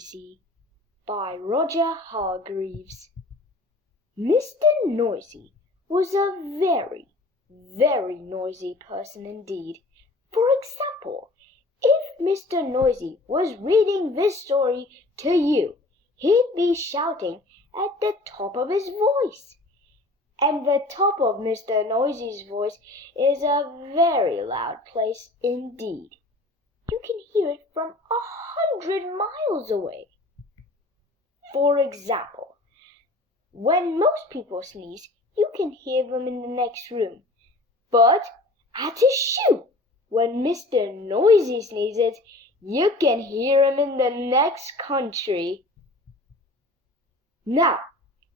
Noisy by Roger Hargreaves. Mr. Noisy was a very, very noisy person indeed. For example, if Mr. Noisy was reading this story to you, he'd be shouting at the top of his voice. And the top of Mr. Noisy's voice is a very loud place indeed. You can hear it from 100 miles away. For example, when most people sneeze, you can hear them in the next room. But at a shoe, when Mr. Noisy sneezes, you can hear him in the next country. Now,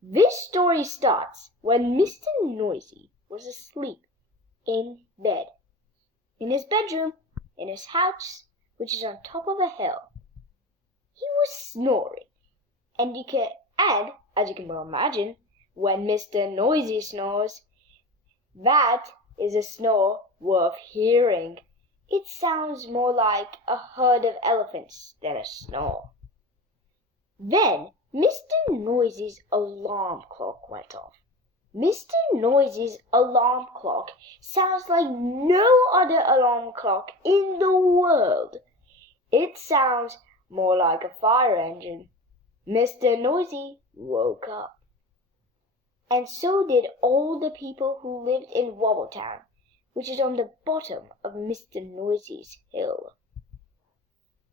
this story starts when Mr. Noisy was asleep in bed, in his bedroom, in his house, which is on top of a hill. He was snoring, and as you can well imagine, when Mr. Noisy snores, that is a snore worth hearing. It sounds more like a herd of elephants than a snore. Then Mr. Noisy's alarm clock went off. Mr. Noisy's alarm clock sounds like no other alarm clock in the world. It sounds more like a fire engine. Mr. Noisy woke up. And so did all the people who lived in Wobbletown, which is on the bottom of Mr. Noisy's hill.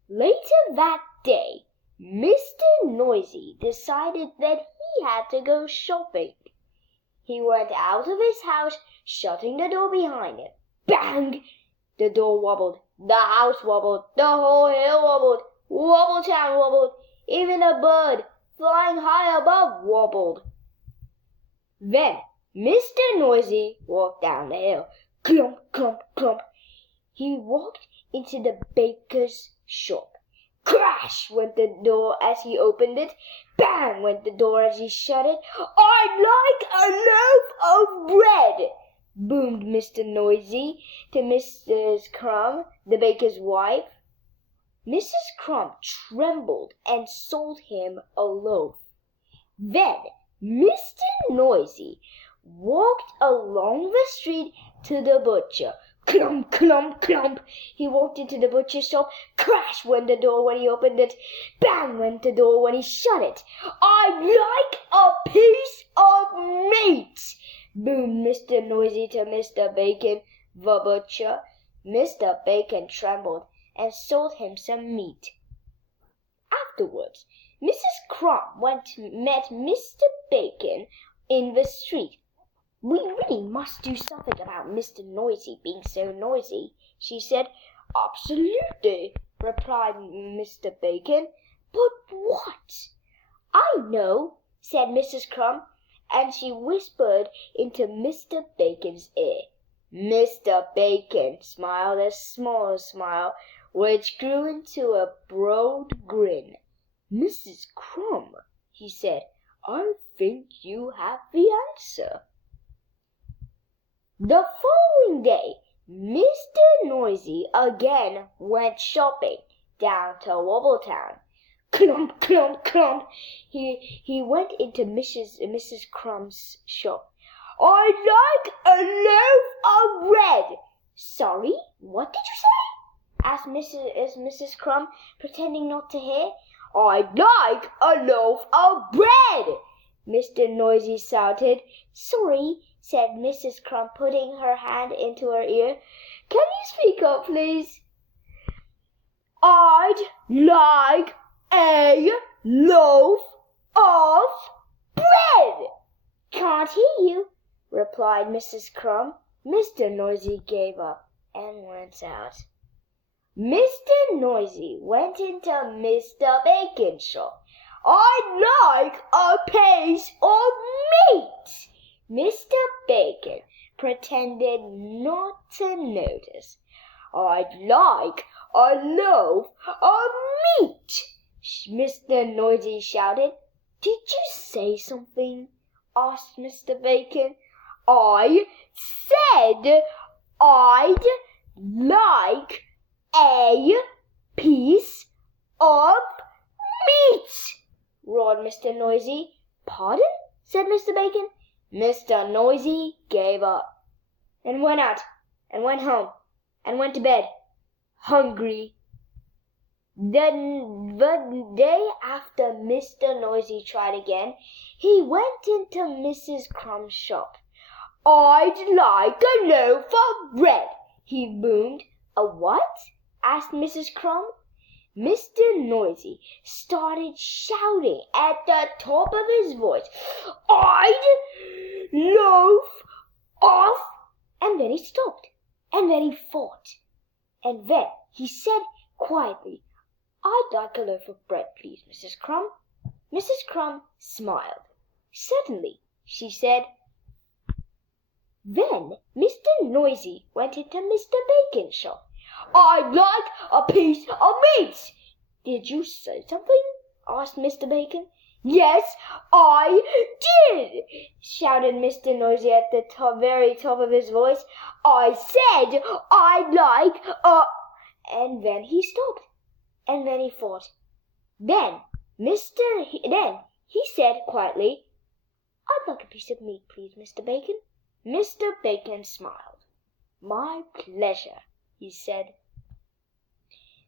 Later that day, Mr. Noisy decided that he had to go shopping. He went out of his house, shutting the door behind him. Bang! The door wobbled, the house wobbled, the whole hill wobbled, Wobbletown wobbled, even a bird flying high above wobbled. Then Mr. Noisy walked down the hill. Clump, clump, clump. He walked into the baker's shop. Crash went the door as he opened it. Bang went the door as he shut it. "I'd like a loaf of bread," boomed Mr. Noisy to Mrs. Crumb, the baker's wife. Mrs. Crumb trembled and sold him a loaf. Then Mr. Noisy walked along the street to the butcher. Clump, clump, clump. He walked into the butcher's shop. Crash went the door when he opened it. Bang went the door when he shut it. "I'd like a piece of meat," boomed Mr. Noisy to Mr. Bacon, the butcher. Mr. Bacon trembled and sold him some meat. Afterwards, Mrs. Crumb met Mr. Bacon in the street. "We really must do something about Mr. Noisy being so noisy," she said. "Absolutely," replied Mr. Bacon. "But what?" "I know," said Mrs. Crumb, and she whispered into Mr. Bacon's ear. Mr. Bacon smiled a small smile, which grew into a broad grin. "Mrs. Crumb," he said, "I think you have the answer." The following day, Mr. Noisy again went shopping down to Wobbletown. Clump, clump, clump. He went into Mrs. Crumb's shop. "I'd like a loaf of bread." "Sorry, what did you say?" asked Mrs. Crumb, pretending not to hear. "I'd like a loaf of bread," Mr. Noisy shouted. "Sorry," said Mrs. Crumb, putting her hand into her ear. "Can you speak up, please?" "I'd like a loaf of bread." "Can't hear you," replied Mrs. Crumb. Mr. Noisy gave up and went out. Mr. Noisy went into Mr. Bacon's shop. "I'd like a piece of meat." Mr. Bacon pretended not to notice. "I'd like a loaf of meat," Mr. Noisy shouted. "Did you say something?" asked Mr. Bacon. "I said I'd like a piece of meat!" roared Mr. Noisy. "Pardon?" said Mr. Bacon. Mr. Noisy gave up, and went out, and went home, and went to bed, hungry. The day after Mr. Noisy tried again, he went into Mrs. Crumb's shop. "I'd like a loaf of bread," he boomed. "A what?" asked Mrs. Crumb. Mr. Noisy started shouting at the top of his voice, "I'd loaf of—" And then he stopped, and then he thought, and then he said quietly, "I'd like a loaf of bread, please, Mrs. Crumb." Mrs. Crumb smiled. "Certainly," she said. Then Mr. Noisy went into Mr. Bacon's shop. "I'd like a piece of meat." "Did you say something?" asked Mr. Bacon. "Yes, I did," shouted Mr. Noisy at the very top of his voice. "I said I'd like a—" And then he stopped, and then he thought. Then he said quietly, "I'd like a piece of meat, please, Mr. Bacon." Mr. Bacon smiled. "My pleasure," he said.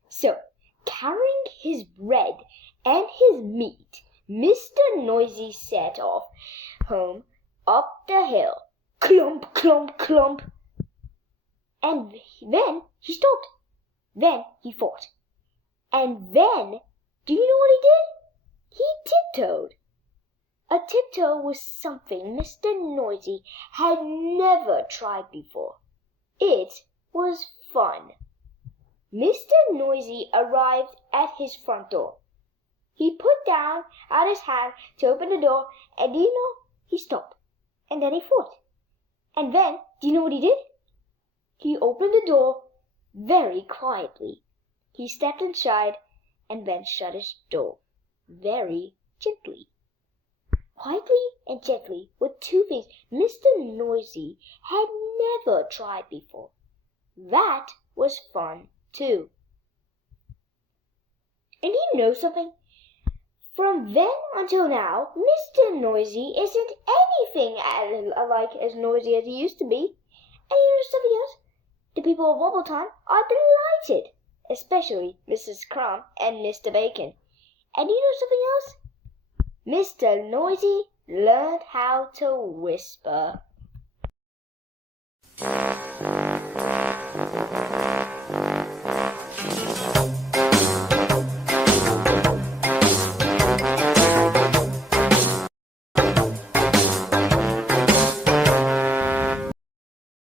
So, carrying his bread and his meat, Mr. Noisy set off home up the hill. Clump, clump, clump. And then he stopped. Then he thought. And then, do you know what he did? He tiptoed. A tiptoe was something Mr. Noisy had never tried before. It was fun. Mr. Noisy arrived at his front door. He put out his hand to open the door, and he stopped. And then he thought. And then, do you know what he did? He opened the door very quietly. He stepped inside and then shut his door very gently. Quietly and gently were two things Mr. Noisy had never tried before. That was fun, too. And you know something? From then until now, Mr. Noisy isn't anything as noisy as he used to be. And you know something else? The people of Wobbletown are delighted, especially Mrs. Crumb and Mr. Bacon. And you know something else? Mr. Noisy learned how to whisper.